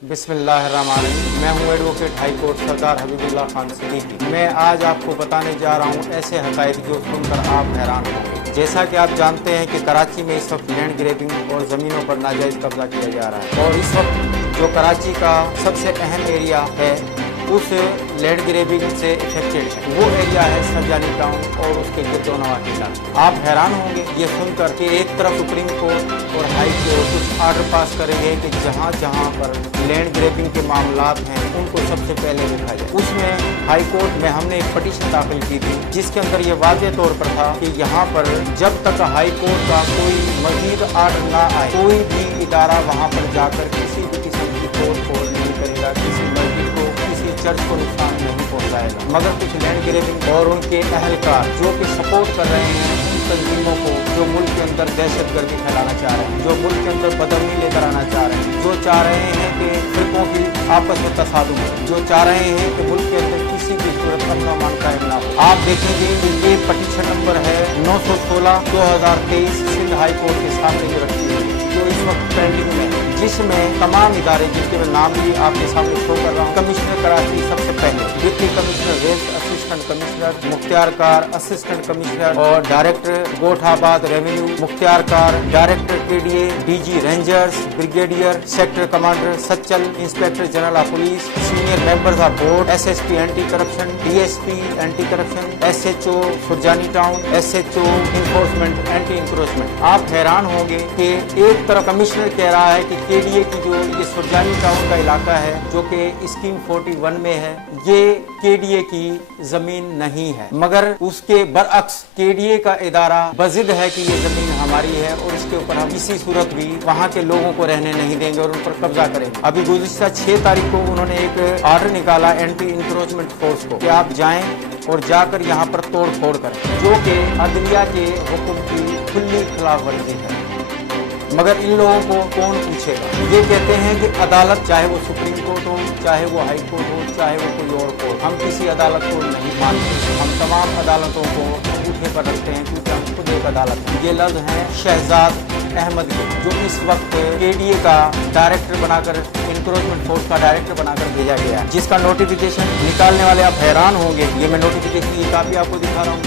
बिस्मिल्लाहिर्रहमानिर्रहीम। मैं हूँ एडवोकेट हाई कोर्ट सरदार हबीबुल्लाह खान सिद्दीकी। मैं आज आपको बताने जा रहा हूँ ऐसे हक़ाइक़ जो सुनकर आप हैरान होंगे। जैसा कि आप जानते हैं कि कराची में इस वक्त लैंड ग्रैबिंग और ज़मीनों पर नाजायज़ कब्जा किया जा रहा है, और इस वक्त जो कराची का सबसे अहम एरिया है उस लैंड ग्रैबिंग से इफेक्टेड है, वो एरिया है सरजानी टाउन और उसके गिरदोनवाही इलाके। आप हैरान होंगे ये सुनकर कि एक तरफ सुप्रीम कोर्ट और हाई कोर्ट कुछ आर्डर पास करेंगे कि जहाँ जहाँ पर लैंड ग्रैबिंग के मामलात हैं उनको सबसे पहले देखा जाए। उसमें हाई कोर्ट में हमने एक पटिशन दाखिल की थी जिसके अंदर ये वाज़ेह तौर पर था कि यहाँ पर जब तक हाई कोर्ट का कोई मज़ीद आर्डर ना आए, कोई भी इदारा वहाँ पर जाकर किसी भी किस्म की तोड़ फोड़ नहीं करेगा, किसी मस्जिद को, किसी चर्च को नुकसान नहीं पहुँचाएगा। मगर कुछ लैंड ग्रैबिंग और उनके अहलकार जो कि सपोर्ट कर रहे हैं उन तंजीमों को जो मुल्क के अंदर दहशत गर्दी फैलाना चाह रहे हैं, जो मुल्क के अंदर बदअमनी लेकर आना चाह रहे हैं, जो चाह रहे हैं कि फिरकों की आपस में तसादुम हो, जो चाह रहे हैं कि मुल्क के अंदर किसी भी सूरत अमन अमान कायम ना हो। आप देखेंगे कि ये पटिशन नंबर है 916/2023 सिंध हाई कोर्ट के सामने जो रखी हुई है, जो इस वक्त पेंडिंग में है, जिसमें तमाम इदारे जिनके मैं नाम भी आपके सामने शो कर रहा हूँ। कमिश्नर कराची सबसे पहले, deputy commissioner west, assistant commissioner मुख्तियारकार, असिस्टेंट कमिश्नर और डायरेक्टर गोठाबाद रेवेन्यू मुख्तियारकार, director KDA, DG rangers, brigadier, sector commander Sachal, inspector general of police, senior members of board, SSP anti corruption, DSP anti corruption, SHO Surjani town, SHO enforcement anti encroachment. आप हैरान होंगे कि एक तरफ commissioner कह रहा है कि केडीए की जो ये सुरजानी टाउन का इलाका है जो कि स्कीम 41 में है, ये केडीए की जमीन नहीं है, मगर उसके बरअक्स केडीए का इदारा बजिद है कि ये जमीन हमारी है और इसके ऊपर हम किसी सूरत भी वहाँ के लोगों को रहने नहीं देंगे और उन पर कब्जा करेंगे। अभी गुज़िश्ता 6 तारीख को उन्होंने एक आर्डर निकाला एंटी इंक्रोचमेंट फोर्स को कि आप जाएं और जाकर यहाँ पर तोड़ फोड़ करें, जो कि अदलिया के हुक्म की खुली खिलाफ वर्जी है। मगर इन लोगों को कौन पूछेगा? ये कहते हैं कि अदालत, चाहे वो सुप्रीम कोर्ट हो, चाहे वो हाई कोर्ट हो, चाहे वो कोई और कोर्ट, हम किसी अदालत को नहीं मानते। हम तमाम अदालतों को अंगूठे पर रखते हैं क्योंकि हम खुद एक अदालत हैं। ये लफ्ज़ हैं शहजाद अहमद के, जो इस वक्त केडीए का डायरेक्टर बनाकर, इंक्रोचमेंट फोर्स का डायरेक्टर बनाकर भेजा गया है, जिसका नोटिफिकेशन निकालने वाले आप हैरान होंगे। ये मैं नोटिफिकेशन की कापी आपको दिखा रहा हूँ,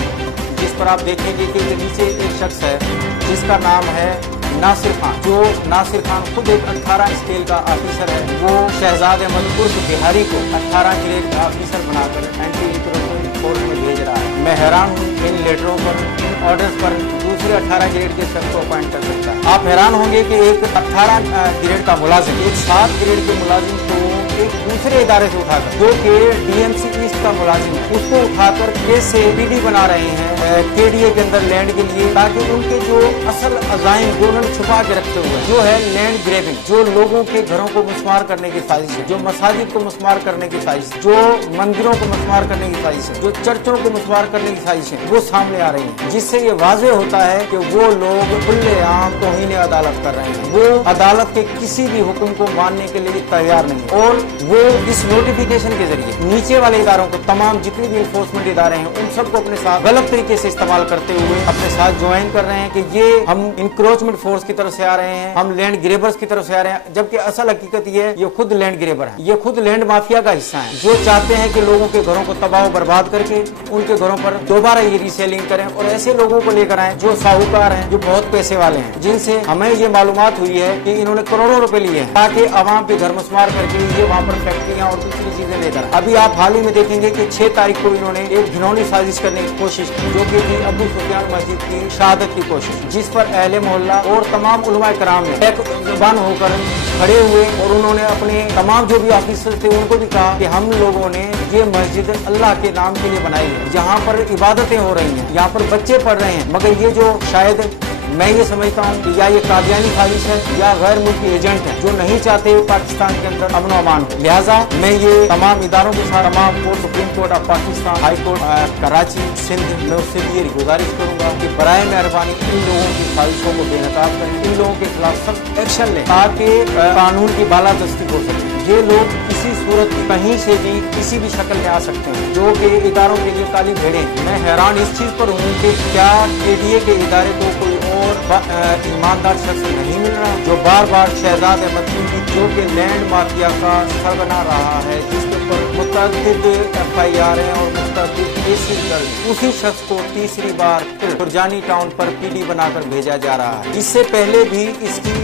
जिस पर आप देखेंगे कि नीचे एक शख्स है जिसका नाम है नासिर खान, जो नासिर खान खुद एक 18 स्केल का ऑफिसर है। वो शहजाद अहमद उर्फ बिहारी को 18 ग्रेड का ऑफिसर बनाकर एंटी इंक्रोचमेंट फोर्स में भेज रहा है। मैं हैरान हूँ इन लेटरों पर, इन ऑर्डर्स पर दूसरे 18 ग्रेड के शख्स को अपॉइंट कर सकता है। आप हैरान होंगे कि एक 18 ग्रेड का मुलाजिम एक 7 ग्रेड के मुलाजिम को एक दूसरे इदारे से उठाकर, जो कि डीएमसी ईस्ट का मुलाजिम है, उसको उठाकर केस से पीडी बना रहे हैं केडीए के अंदर लैंड के लिए, ताकि उनके जो असल अजाइम जो उन्होंने छुपा के रखे हुए हैं, जो है लैंड ग्रैबिंग, जो लोगों के घरों को मुस्मार करने की साजिश है, जो मसाजिद को मुस्मार करने की साजिश है, जो मंदिरों को मुस्मार करने की साजिश है, जो चर्चों को मुस्मार करने की साजिश है, वो सामने आ रही है। जिससे ये वाज़ेह होता है कि वो लोग खुलेआम तौहीन अदालत कर रहे हैं, वो अदालत के किसी भी हुक्म को मानने के लिए तैयार नहीं है। और वो इस नोटिफिकेशन के जरिए नीचे वाले इदारों को, तमाम जितने भी इन्फोर्समेंट इदारे हैं, उन सबको अपने साथ गलत तरीके से इस्तेमाल करते हुए अपने साथ ज्वाइन कर रहे हैं कि ये हम इंक्रोचमेंट फोर्स की तरफ से आ रहे हैं, हम लैंड ग्रेबर्स की तरफ से आ रहे हैं, जबकि असल हकीकत ये है ये खुद लैंड ग्रेबर है, ये खुद लैंड माफिया का हिस्सा है, जो चाहते हैं कि लोगों के घरों को तबाह बर्बाद करके उनके घरों पर दोबारा ये रीसेलिंग करें और ऐसे लोगों को लेकर आए जो साहूकार हैं, जो बहुत पैसे वाले हैं, जिनसे हमें ये मालूमात हुई है कि इन्होंने करोड़ों रुपए लिए हैं ताकि आवाम के घर मुस्मार करके ये वहाँ पर फैक्ट्रियाँ और दूसरी चीजें लेकर। अभी आप हाल ही में देखेंगे कि 6 तारीख को इन्होंने एक घिनौनी साजिश करने की कोशिश की, जो कि थी अबू सुफियान मस्जिद की शहादत की कोशिश, जिस पर अहले मोहल्ला और तमाम उलमा कराम ने एक जुबान होकर खड़े हुए और उन्होंने अपने तमाम जो भी ऑफिसर थे उनको भी कहा कि हम लोगों ने ये मस्जिद अल्लाह के नाम के लिए बनाई है, जहाँ पर इबादतें हो रही हैं, यहाँ पर बच्चे पढ़ रहे हैं, मगर ये जो शायद मैं ये समझता हूँ कि या ये कादियानी साजिश है या गैर मुल्की एजेंट है जो नहीं चाहते पाकिस्तान के अंदर अमन अमान हो। लिहाजा मैं ये तमाम इदारों के साथ, तमाम court, supreme court of Pakistan, high court Karachi, Sindh, मैं उससे भी ये गुजारिश करूँगा कि बराए मेहरबानी इन लोगों की साजिशों को बेनकाब करें, इन लोगों के खिलाफ सख्त एक्शन लें ताकि कानून की बालादस्ती हो सके। ये लोग किसी सूरत कहीं से भी किसी भी शक्ल में आ सकते हैं, जो कि इदारों के लिए काली भेड़ें। मैं हैरान इस चीज़ पर हूँ कि क्या केडीए के इदारे को कोई और और ईमानदार शख्स नहीं मिल रहा, जो बार बार शहजाद अहमद जो कि लैंड माफिया का सरगना रहा है, जिसके ऊपर मुतअद्दिद FIR हैं और मुतअद्दिद केसेस दर्ज, उसी शख्स को तीसरी बार तुरजानी टाउन पर PD बनाकर भेजा जा रहा है। इससे पहले भी इसकी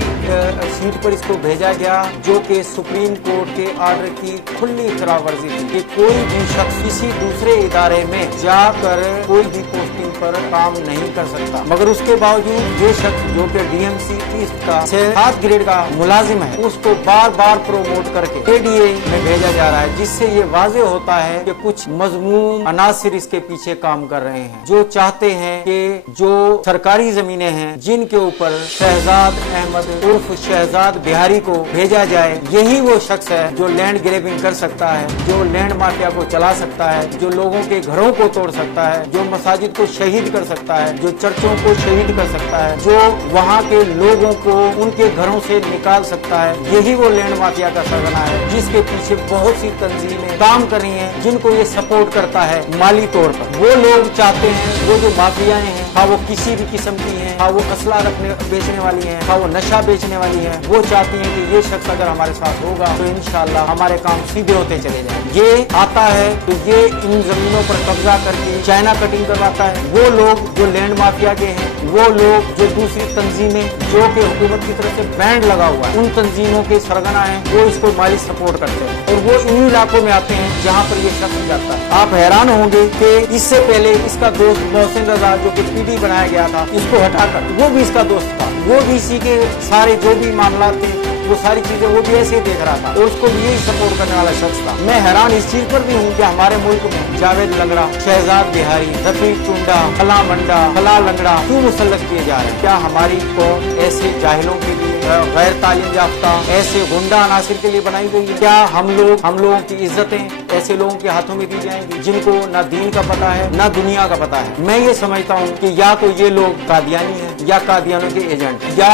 सीट पर इसको भेजा गया, जो कि सुप्रीम कोर्ट के आर्डर की खुली खिलाफ वर्जी थी कि कोई भी शख्स किसी दूसरे इदारे में जाकर कोई भी पोस्टिंग पर काम नहीं कर सकता। मगर उसके बावजूद ये शख्स जो कि DMC ईस्ट का 7 ग्रेड का मुलाजिम है, उसको बार बार प्रोमोट करके ADA में भेजा जा रहा है, जिससे ये वाजे होता है कि कुछ मजमूम अनासिर इसके पीछे काम कर रहे हैं, जो चाहते हैं कि जो सरकारी जमीनें हैं जिनके ऊपर शहजाद अहमद उर्फ शहजाद बिहारी को भेजा जाए, यही वो शख्स है जो लैंड ग्रेबिंग कर सकता है, जो लैंड माफिया को चला सकता है, जो लोगों के घरों को तोड़ सकता है, जो मसाजिद को शहीद कर सकता है, जो चर्चों को शहीद कर सकता है, जो वहाँ के लोगों को उनके घरों से निकाल सकता है। यही वो लैंड माफिया का सरगना है, जिसके पीछे बहुत सी तंजीमें काम कर रही हैं, जिनको ये सपोर्ट करता है माली तौर पर। वो लोग चाहते हैं, वो जो माफियाएं हैं, हाँ वो किसी भी किस्म की हैं, हाँ वो असला बेचने वाली हैं, हाँ वो नशा बेचने वाली हैं, वो चाहती हैं कि ये शख्स अगर हमारे साथ होगा तो इंशाल्लाह हमारे काम सीधे होते चले जाएंगे। ये आता है तो ये इन जमीनों पर कब्जा करके चाइना कटिंग करवाता है। वो लोग जो लैंड माफिया के हैं, वो लोग जो दूसरी तंजीमें जो कि हुकूमत की तरफ से बैंड लगा हुआ है, उन तंजीमों के सरगना है, वो इसको माली सपोर्ट करते हैं और वो इन्हीं इलाकों में आते हैं जहाँ पर ये शख्स जाता है। आप हैरान होंगे कि इससे पहले इसका दोस्त मोहसिन रजा जो कि PD बनाया गया था, इसको हटाकर वो भी इसका दोस्त था, वो भी इसी के सारे जो भी मामला थे वो सारी चीजें वो भी ऐसे ही देख रहा था और उसको भी यही सपोर्ट करने वाला शख्स था। मैं हैरान इस चीज पर भी हूँ कि हमारे मुल्क में जावेद लंगड़ा, शहजाद बिहारी, रफीक टुंडा, फला मंडा, फला लंगड़ा क्यों मुसल्लत किए जा रहे हैं? क्या हमारी कौम ऐसे जाहिलों के लिए, गैर तालीम याफ्ता, ऐसे गुंडा अनासिर के लिए बनाई गई है? क्या हम लोगों की इज्जतें ऐसे लोगों के हाथों में दी जाएंगी जिनको ना दीन का पता है ना दुनिया का पता है? मैं ये समझता हूँ कि या तो ये लोग कादियानी हैं या कादियानों के एजेंट, या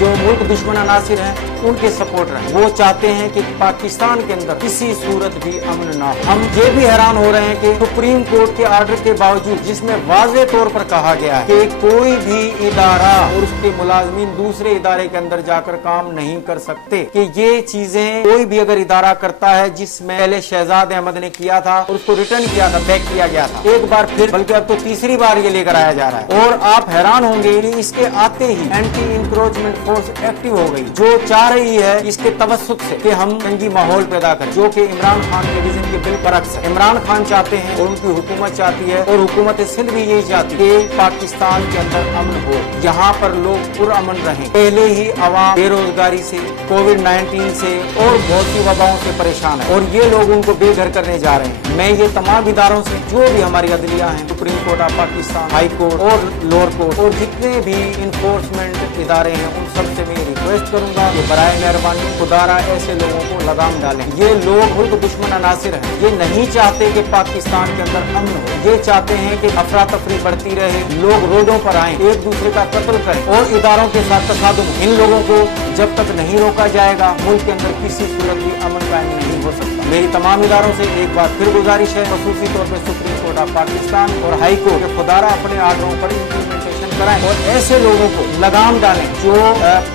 जो मुल्क दुश्मन अनासिर हैं उनके सपोर्टर हैं। वो चाहते हैं कि पाकिस्तान के अंदर किसी सूरत भी अमन ना हो। हम ये भी हैरान हो रहे हैं कि सुप्रीम कोर्ट के आर्डर के बावजूद, जिसमें वाज़े तौर पर कहा गया है कि कोई भी इदारा और उसके मुलाजमीन दूसरे इदारे के अंदर जाकर काम नहीं कर सकते, कि ये चीजें कोई भी अगर इदारा करता है, जिसमें पहले शहजाद अहमद ने किया था और उसको रिटर्न किया था, बैक किया गया था, एक बार फिर, बल्कि अब तो तीसरी बार ये लेकर आया जा रहा है। और आप हैरान होंगे, इसके आते ही एंटी इंक्रोचमेंट फोर्स एक्टिव हो गई, जो चाह रही है इसके तवस्सुत से कि हम जंगी माहौल पैदा करें, जो कि इमरान खान के विजन के बिल बरक्स है। इमरान खान चाहते हैं और उनकी हुकूमत चाहती है और हुकूमत सिंध भी यही चाहती है कि पाकिस्तान के अंदर अमन हो, यहाँ पर लोग पुरअमन रहें। पहले ही अवाम बेरोजगारी से, कोविड-19 से और बहुत सी वबाओं से परेशान है और ये लोग उनको बेघर करने जा रहे हैं। मैं ये तमाम इदारों से, जो भी हमारी अदलिया हैं, supreme court of Pakistan, high court और लोअर कोर्ट और जितने भी इन्फोर्समेंट इदारे हैं, उन सब से मैं रिक्वेस्ट करूंगा कि बराए मेहरबानी खुदारा ऐसे लोगों को लगाम डालें। ये लोग मुल्क दुश्मन अनासिर हैं, ये नहीं चाहते कि पाकिस्तान के अंदर अमन हो, ये चाहते हैं कि अफरा तफरी बढ़ती रहे, लोग रोडों पर आए, एक दूसरे का कत्ल करें और इदारों के साथ तसादुम। इन लोगों को जब तक नहीं रोका जाएगा, मुल्क के अंदर किसी सूरत भी अमन कायम नहीं हो सकता। मेरी तमाम इदारों से एक बार फिर गुजारिश है, खसूसी तौर पर सुप्रीम कोर्ट ऑफ पाकिस्तान और हाई कोर्ट के खुदारा अपने आर्डरों पर इम्प्लीमेंटेशन कराएं और ऐसे लोगों को लगाम डालें जो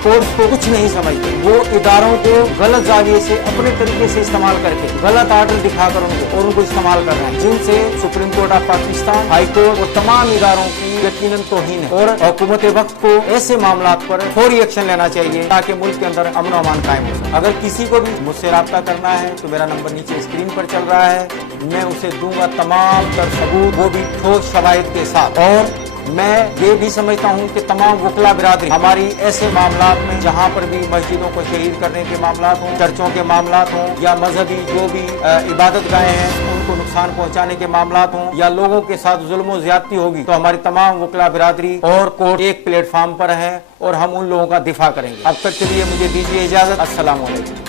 कोर्ट्स को कुछ नहीं समझते, वो इदारों को गलत जाविये से अपने तरीके से इस्तेमाल करके गलत आर्डर दिखाकर उनको इस्तेमाल कर रहे हैं, जिनसे supreme court of Pakistan, high court और तमाम इदारों की यकीनन तौहीन है। और हुकूमत वक्त को ऐसे मामलात पर फौरी एक्शन लेना चाहिए ताकि मुल्क के अंदर अमन अमान कायम हो सके। अगर किसी को भी मुझसे राब्ता करना है तो मेरा नंबर नीचे स्क्रीन पर चल रहा है, मैं उसे दूंगा तमाम तर सबूत, वो भी ठोस शवाहिद के साथ। और मैं ये भी समझता हूँ कि तमाम वकला बिरादरी हमारी ऐसे मामलात में, जहाँ पर भी मस्जिदों को शहीद करने के मामलात हों, चर्चों के मामलात हों, या मजहबी जो भी इबादत गाहें हैं उनको नुकसान पहुँचाने के मामलात हों, या लोगों के साथ जुल्म ज्यादती होगी, तो हमारी तमाम वकला बिरादरी और कोर्ट एक प्लेटफार्म पर है और हम उन लोगों का दिफा करेंगे। अब तक के लिए मुझे दीजिए इजाजत। अस्सलाम वालेकुम।